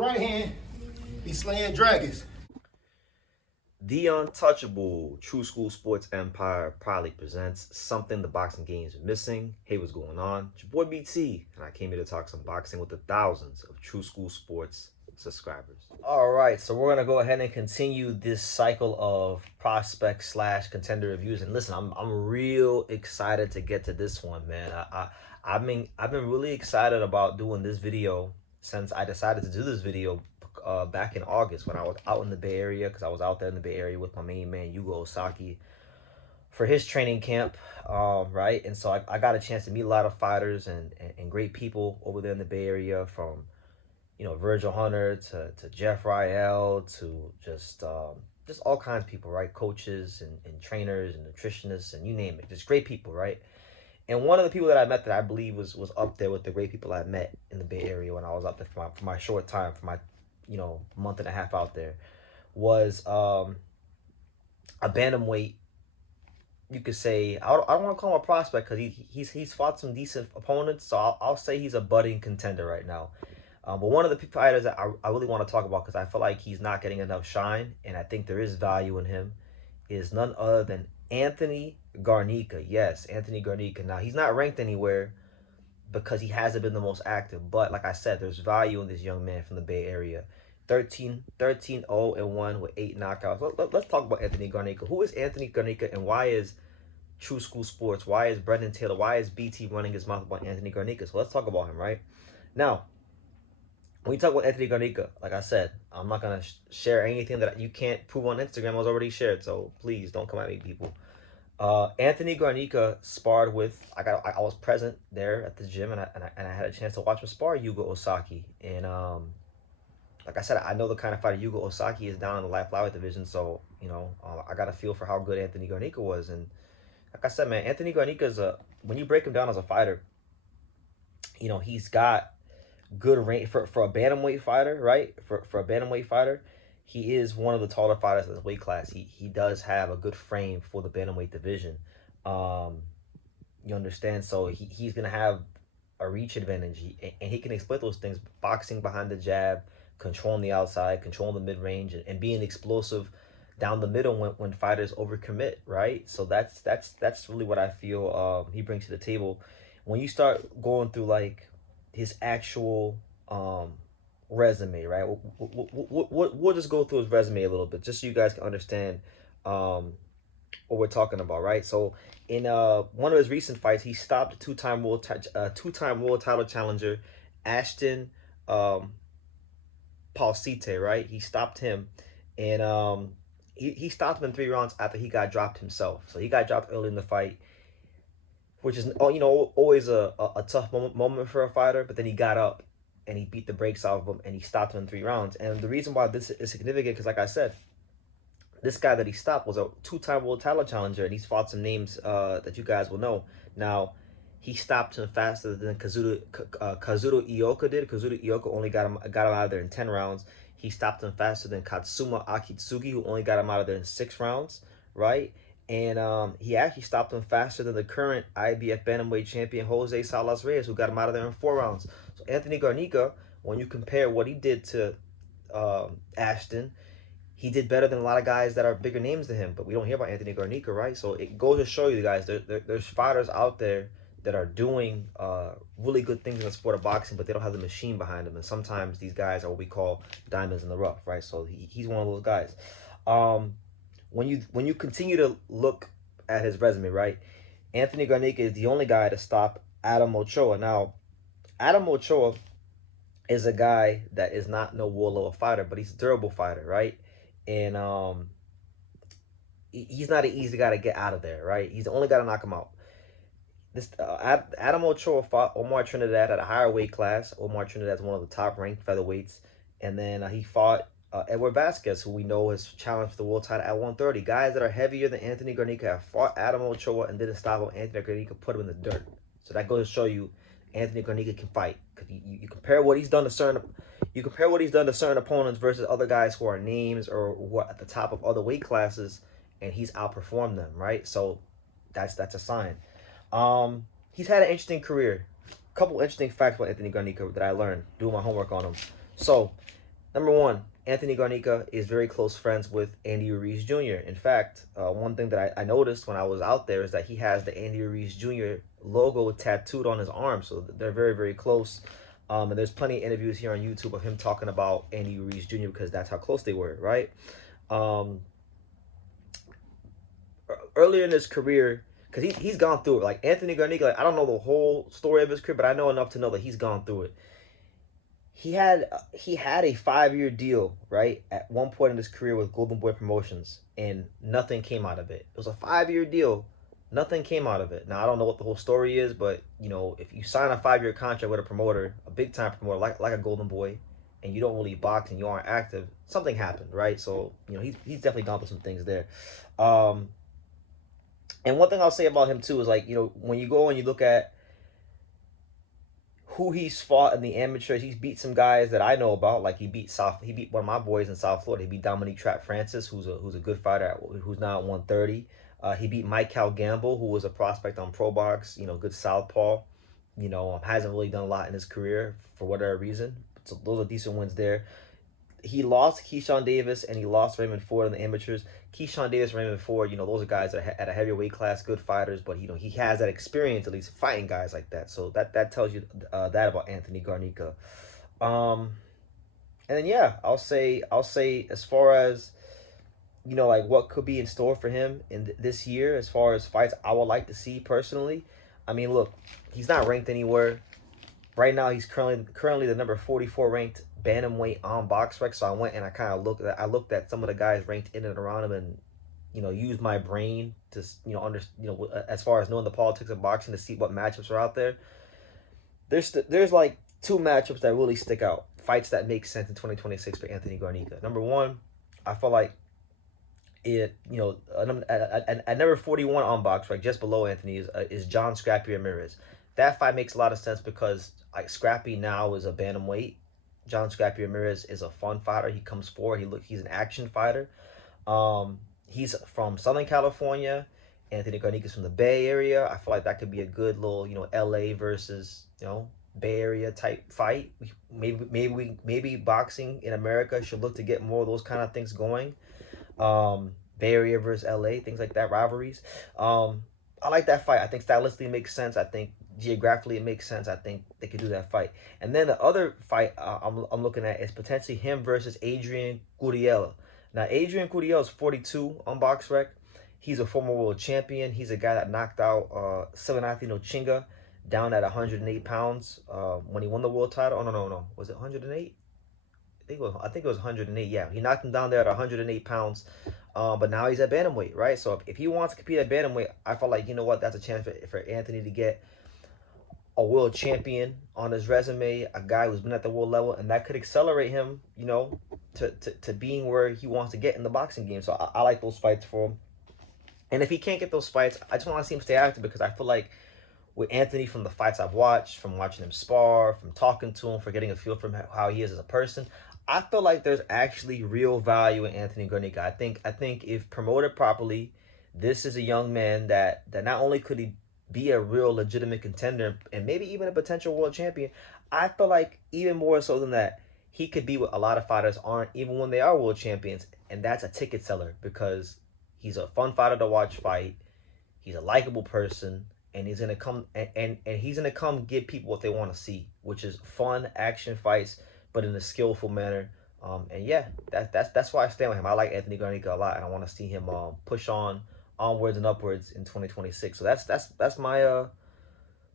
right hand, be slaying dragons. The untouchable True School Sports Empire proudly presents something the boxing games are missing. Hey, what's going on? It's your boy BT, and I came here to talk some boxing with the thousands of True School Sports subscribers. All right, so we're gonna go ahead and continue this cycle of prospect slash contender reviews. And listen, I'm real excited to get to this one, man. I've been really excited about doing this video since I decided to do this video back in August when I was out in the Bay Area, because I was out there in the Bay Area with my main man Yugo Osaki for his training camp, right? And so I got a chance to meet a lot of fighters and great people over there in the Bay Area, from Virgil Hunter to Jeff Riel to just all kinds of people, right? Coaches and trainers and nutritionists and you name it, just great people, right? And one of the people that I met that I believe was up there with the great people I met in the Bay Area when I was out there for my short time, for my month and a half out there, was a bantamweight. You could say, I don't want to call him a prospect because he's fought some decent opponents, so I'll say he's a budding contender right now. But one of the fighters that I really want to talk about, because I feel like he's not getting enough shine, and I think there is value in him, is none other than Anthony Garnica. Yes, Anthony Garnica. Now, he's not ranked anywhere because he hasn't been the most active, but like I said, there's value in this young man from the Bay Area. 13-0-1 with 8 knockouts. Let's talk about Anthony Garnica. Who is Anthony Garnica, and why is True School Sports, why is Brendan Taylor, why is BT running his mouth about Anthony Garnica? So let's talk about him, right? Now, when you talk about Anthony Garnica, like I said, I'm not going to share anything that you can't prove on Instagram. I was already shared, so please don't come at me, people. Anthony Garnica sparred with, I was present there at the gym, and I had a chance to watch him spar Yugo Osaki. And like I said, I know the kind of fighter Yugo Osaki is down in the light flyweight division, so I got a feel for how good Anthony Garnica was. And like I said, man, Anthony Garnica is when you break him down as a fighter, he's got good range for a bantamweight fighter, right? For a bantamweight fighter, he is one of the taller fighters in his weight class. He does have a good frame for the bantamweight division. You understand? So he's gonna have a reach advantage, and he can exploit those things: boxing behind the jab, controlling the outside, controlling the mid range, and being explosive down the middle when fighters overcommit, right? So that's really what I feel he brings to the table. When you start going through like his actual resume, right? We'll just go through his resume a little bit, just so you guys can understand what we're talking about, right? So in one of his recent fights, he stopped two-time world title challenger Ashton Palcite, right? He stopped him, and he stopped him in 3 rounds after he got dropped himself. So he got dropped early in the fight, which is always a tough moment for a fighter. But then he got up and he beat the brakes off of him, and he stopped him in 3 rounds. And the reason why this is significant, because like I said, this guy that he stopped was a 2-time world title challenger, and he's fought some names that you guys will know. Now, he stopped him faster than Kazuto Ioka did. Kazuto Ioka only got him out of there in 10 rounds. He stopped him faster than Katsuma Akitsugi, who only got him out of there in 6 rounds, right? And he actually stopped him faster than the current IBF Bantamweight champion, Jose Salas Reyes, who got him out of there in 4 rounds. So Anthony Garnica, when you compare what he did to Ashton, he did better than a lot of guys that are bigger names than him. But we don't hear about Anthony Garnica, right? So it goes to show you guys, there's fighters out there that are doing really good things in the sport of boxing, but they don't have the machine behind them. And sometimes these guys are what we call diamonds in the rough, right? So he's one of those guys. When you continue to look at his resume, right, Anthony Garnica is the only guy to stop Adam Ochoa. Now, Adam Ochoa is a guy that is not no war level fighter, but he's a durable fighter, right? And he's not an easy guy to get out of there, right? He's the only guy to knock him out. This Adam Ochoa fought Omar Trinidad at a higher weight class. Omar Trinidad is one of the top ranked featherweights, and then he fought Edward Vasquez, who we know has challenged for the world title at 130. Guys that are heavier than Anthony Garnica have fought Adam Ochoa and didn't stop him. Anthony Garnica put him in the dirt. So that goes to show you Anthony Garnica can fight. You compare what he's done to certain opponents versus other guys who are names or who are at the top of other weight classes, and he's outperformed them, right? So that's a sign. He's had an interesting career. A couple interesting facts about Anthony Garnica that I learned doing my homework on him. So Number one, Anthony Garnica is very close friends with Andy Ruiz Jr. In fact, one thing that I noticed when I was out there is that he has the Andy Ruiz Jr. logo tattooed on his arm. So they're very, very close. And there's plenty of interviews here on YouTube of him talking about Andy Ruiz Jr. because that's how close they were, right? Earlier in his career, because he's gone through it. Like Anthony Garnica, like, I don't know the whole story of his career, but I know enough to know that he's gone through it. He had a 5-year deal, right, at one point in his career with Golden Boy Promotions, and nothing came out of it. It was a 5-year deal. Nothing came out of it. Now, I don't know what the whole story is, but, you know, if you sign a 5-year contract with a promoter, a big-time promoter like a Golden Boy, and you don't really box and you aren't active, something happened, right? So, you know, he's definitely gone through some things there. And one thing I'll say about him, too, is, like, you know, when you go and you look at who he's fought in the amateurs, he's beat some guys that I know about. Like he beat one of my boys in South Florida. He beat Dominique Trap Francis, who's a good fighter, who's now at 130. He beat Mike Cal Gamble, who was a prospect on Pro Box. You know, good southpaw. You know, hasn't really done a lot in his career for whatever reason. So those are decent wins there. He lost Keyshawn Davis and he lost Raymond Ford in the amateurs. Keyshawn Davis, Raymond Ford, you know, those are guys that are at a heavier weight class, good fighters, but, you know, he has that experience at least fighting guys like that. So that tells you that about Anthony Garnica. And then, yeah, I'll say as far as, you know, like what could be in store for him in this year as far as fights I would like to see personally. I mean, look, he's not ranked anywhere. Right now, he's currently the number 44 ranked Bantamweight on BoxRec. So I went and I looked at some of the guys ranked in and around him, and, you know, used my brain to, you know, as far as knowing the politics of boxing, to see what matchups are out there. There's like 2 matchups that really stick out, fights that make sense in 2026 for Anthony Garnica. Number one, I feel like it, you know, at number 41 on BoxRec, just below Anthony, is John Scrappy Ramirez. That fight makes a lot of sense because, like, Scrappy now is a bantamweight. John Scrappy Ramirez is a fun fighter. He comes forward. He's an action fighter. He's from Southern California. Anthony Garnica's from the Bay Area. I feel like that could be a good little, you know, LA versus, you know, Bay Area type fight. Maybe boxing in America should look to get more of those kind of things going. Bay Area versus LA, things like that, rivalries. I like that fight. I think stylistically it makes sense. I think geographically it makes sense. I think they could do that fight. And then the other fight I'm looking at is potentially him versus Adrian Gurriel. Now, Adrian Gurriel is 42 on BoxRec. He's a former world champion. He's a guy that knocked out Sevenatino Chinga down at 108 pounds when he won the world title. Oh, no. Was it 108? I think it was 108. Yeah, he knocked him down there at 108 pounds. But now he's at bantamweight, right? So if he wants to compete at bantamweight, I feel like, you know what, that's a chance for Anthony to get a world champion on his resume, a guy who's been at the world level, and that could accelerate him, you know, to being where he wants to get in the boxing game. So I like those fights for him. And if he can't get those fights, I just want to see him stay active, because I feel like with Anthony, from the fights I've watched, from watching him spar, from talking to him, for getting a feel from how he is as a person, I feel like there's actually real value in Anthony Garnica. I think if promoted properly, this is a young man that not only could he be a real legitimate contender and maybe even a potential world champion, I feel like even more so than that, he could be what a lot of fighters aren't, even when they are world champions, and that's a ticket seller, because he's a fun fighter to watch fight. He's a likable person, and he's gonna come and he's gonna come give people what they want to see, which is fun action fights, but in a skillful manner. And yeah, that's why I stand with him. I like Anthony Garnica a lot, and I want to see him push onwards and upwards in 2026. So that's my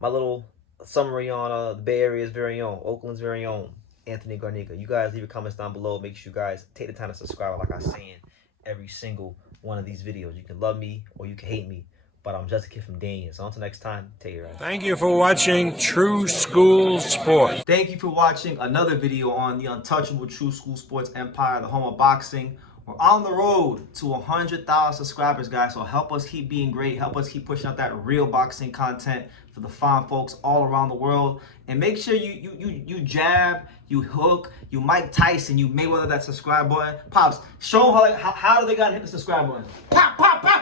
my little summary on the Bay Area's very own, Oakland's very own, Anthony Garnica. You guys leave your comments down below. Make sure you guys take the time to subscribe, like I say in every single one of these videos. You can love me or you can hate me, but I'm just a kid from Daniel. So until next time, take care. Thank you for watching True School Sports. Thank you for watching another video on the untouchable True School Sports Empire, the home of boxing. We're on the road to 100,000 subscribers, guys. So help us keep being great. Help us keep pushing out that real boxing content for the fine folks all around the world. And make sure you jab, you hook, you Mike Tyson, you Mayweather that subscribe button. Pops, show them how do they gotta hit the subscribe button. Pop, pop, pop.